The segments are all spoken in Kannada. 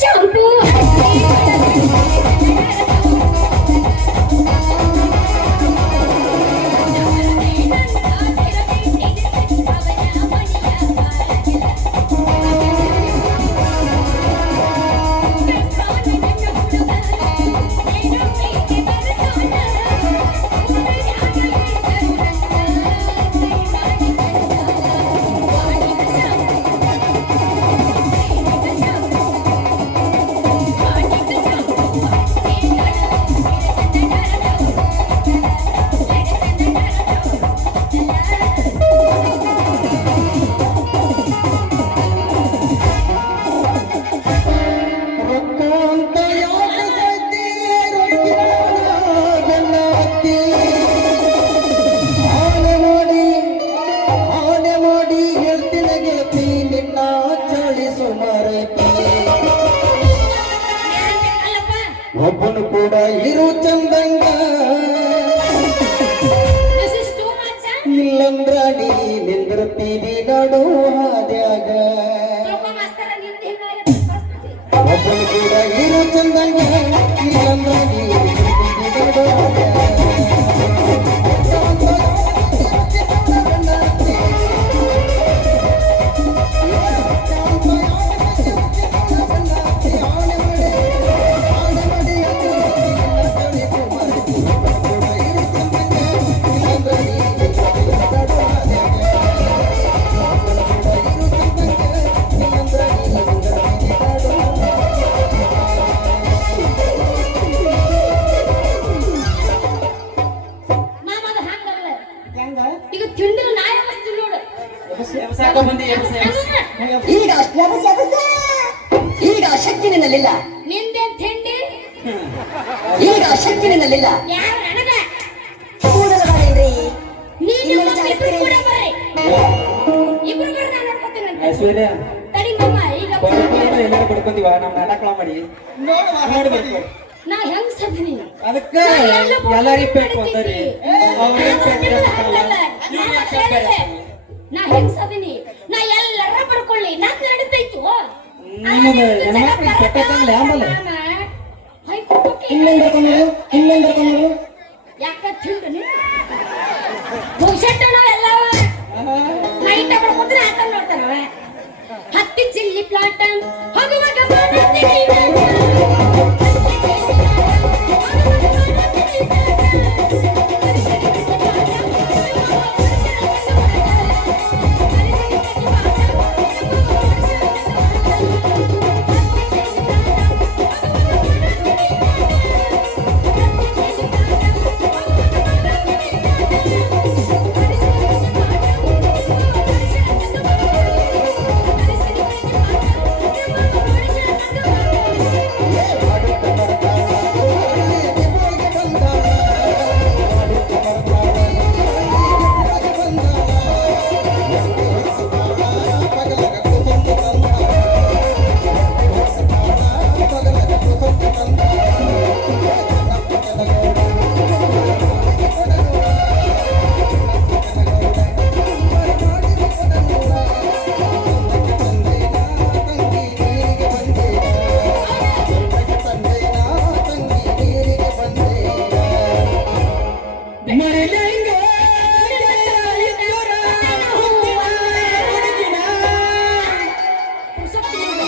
ಶಾಂಪೂ ರೊಕ್ಕ ಒಬ್ಬನು ಕೂಡ ಇರು ಚಂದಂಗ. ಇಲ್ಲಂದ್ರ ನೀ ತೀರಿ ನಡು ಹಾದ್ಯಾಗ. ಒಬ್ಬನು ಕೂಡ ಇರು ಚಂದಂಗ. ಇಲ್ಲಂದ್ರ ನೀ ಶಕ್ತಿ ನಿನ್ನಲ್ಲಿಲ್ಲ ನಿಂದೇನ್ ತಿಂಡಿ ಈಗ ಶಕ್ತಿ ನಿನ್ನಲ್ಲಿಲ್ಲ ಯಾರು ನನಗ? ಕೂಡಲ ಬಾರೇನ್ರಿ ನೀನ್ ನಿಮ್ಮ ಮಮ್ಮಿ ಕೂಡ ಬರ್ರಿ. ಇಬ್ರು ಬರ್ರಿ ನಾನು ನೋಡ್ಕೊತೀನಂತೆ ಐಶ್ವರ್ಯ ತಡಿ ಮಮ್ಮ ಈಗ ಬಡ್ಕೊಂಡು ಎಲ್ಲಾರು ಬಡ್ಕೊಂತೀವ ನಮ್ ನಾಟಕ ಮಾಡಿ. ನೋಡ್ಬೇಕು ನಾ ಹೆಂಗ್ ಸದಿನಿ ಅದಕ್ಕ ಎಲ್ಲಾರಿ ಬೇಕು ಅಂತಾರಿ ಅವ್ರೇ ನಾ ಹೆಂಗ್ ಸದಿನಿ ನಾ ಎಲ್ಲರ ಪಡ್ಕೊಳ್ಳಿ ನಾನ್ ನಡೀತೈತು ನಿಮಗೆ ಹೆಣ್ಮಕ್ಳಿಗೆ ಕೆಟ್ಟದಂಗ್ಲೆ ಆಮೇಲೆ ಇನ್ನೊಂದು ಇನ್ನೊಂದು ಯಾಕ ತಿಂಡು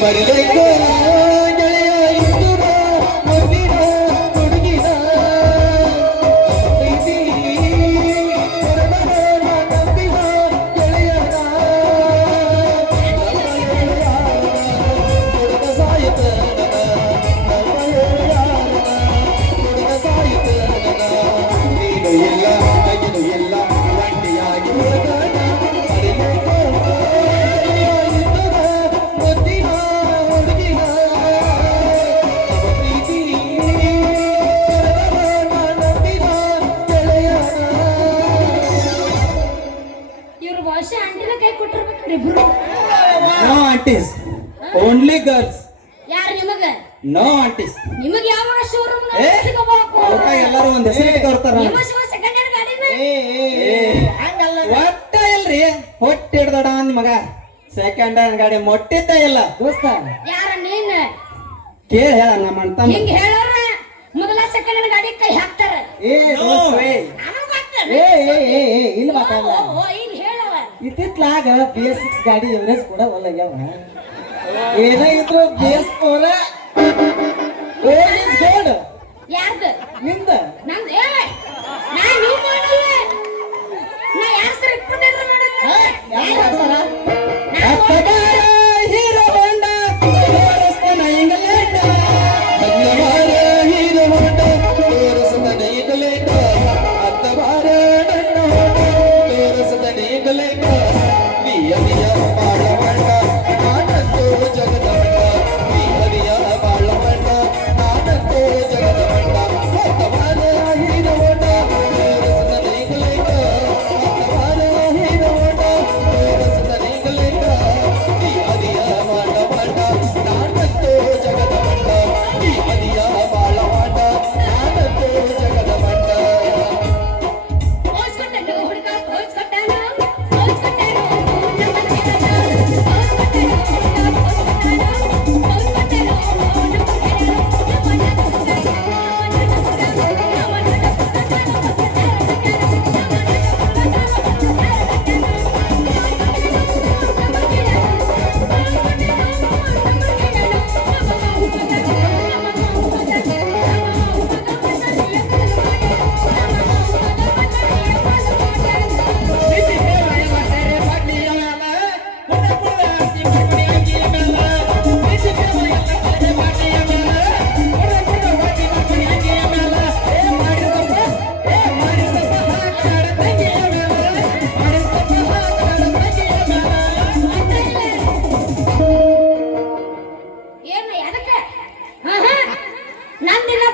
पर्दे को ಇವ್ರು ಬಹುಶಃ ಓನ್ಲಿ ಗರ್ಲ್ಸ್ ಯಾರು ನಿಮಗ? ನೋ ಆಂಟೀಸ್ ನಿಮಗ್ ಯಾವಾಗ ಶೋರೂಮ್ ಏ? ಒಟ್ಟ ಎಲ್ಲರೂ ಒಂದ್ ಹೆಸರು ಇಟ್ಕೊರ್ತಾರ ಇಲ್ರಿ. ಹೊಟ್ಟೆ ಹಿಡ್ದಡ ಅಂದ್ ಮಗ ಸೆಕೆಂಡ್ ಹ್ಯಾಂಡ್ ಗಾಡಿ ಮೊಟ್ಟಿದ್ದ ಇಲ್ಲ. ದೋಸ್ತ. ಯಾರ ನೀನ್? ಕೇಳಿ ಹೇಳ ನಮ್ಮ ಅಣ್ಣ ತಮ್ಮ. ಹಿಂಗ್ ಹೇಳೋರ? ಕೈ ಏ ಏ, ಏ ಇಲ್ಲ ಇತ್ತಿತ್ತಲಾಗ ಬಿ ಗಾಡಿ ಎವರೇಜ್ ಕೂಡ ಒಳ್ಳಾಗ್ಯಾವ ಏನೇ ಇದ್ರು ಬಿ ಎಸ್ ಫೋರ್ ಗೋಲ್ಡ್ ಯಾರ್ದು? ನಿಂದ. ನಂದು?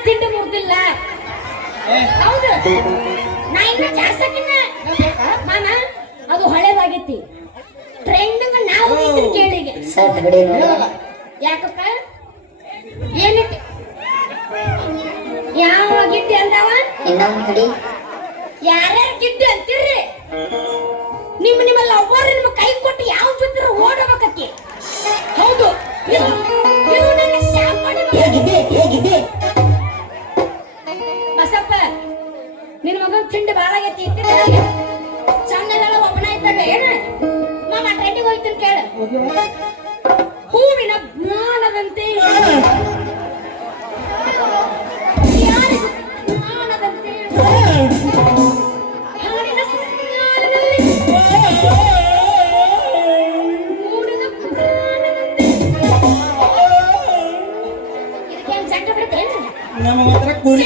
ತಿಂಡಿ ಮುಗ್ದಿಲ್ಲ ಹೌದು. ನಾ ಇನ್ನ ಜಾಸ್ತಿನ ಮಾನ ಅದು ಹಳೇದಾಗೈತಿ ಟ್ರೆಂಡ್ ನಾವು ಕೇಳಿಗೆ. ಯಾಕಪ್ಪ? ಏನೈತಿ ಯಾವ ಗಿಡ್ಡಿ ಅಂದವ? ಯಾರ್ಯಾರ ಗಿಡ್ಡಿ ಅಂತೀರಿ? ನಿಮ್ ನಿಮ್ಮಲ್ಲ ಒಬ್ಬರು ನಿಮ್ ಕೈ ಕೊಟ್ಟು ಯಾವ ಜೊತೆ ಓಡಬೇಕತಿ ಹೌದು. ಹೇಗಿದೆ ಹೇಗಿದೆ? ಸಪ್ಪ ನಿನ್ ಮಗನ್ ತಿಂಡಿ ಬಾಳ ಆಗೈತಿ ಚಂದಲ್ಲ ಒಬ್ಬನ ಇದ್ದಾಗ ಏನ? ಮಾಮ ಟ್ರೆಂಡಿಗೆ ಹೋಗ್ತೀನಿ ಕೇಳ. ಹೂವಿನ ಜ್ಞಾನದಂತೆ. ನಮ್ಮ ಮಾತ್ರ ಕೂಲಿ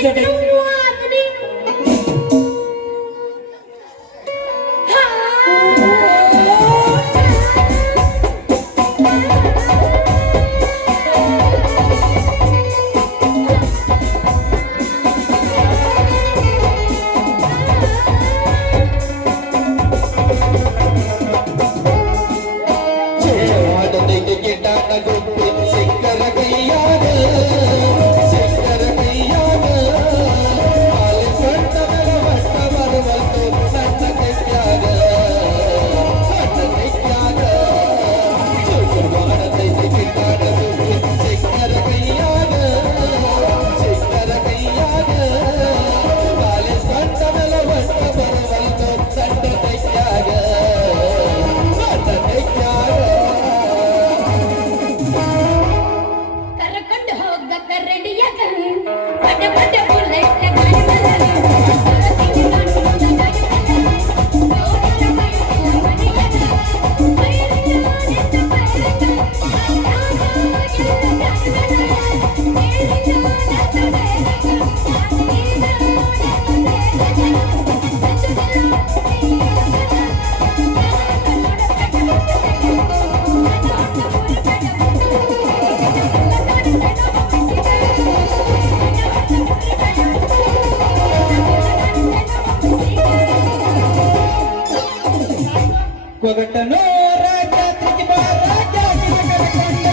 ಕೊಗಟನೋ ರಾಜಾತ್ರಿಕೆ ಬಾ ರಾಜಾತ್ರಿಕೆ ಕರಕೊಂಡ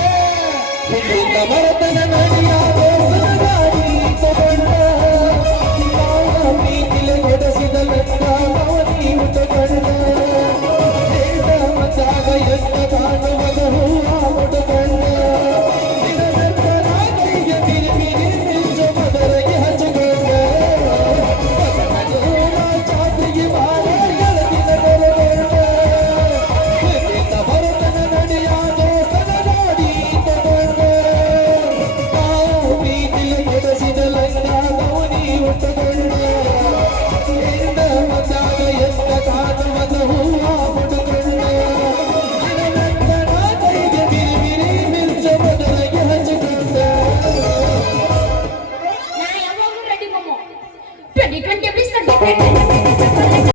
ಹಿಂದಿನ ಮರತನ ಮಾಡಿ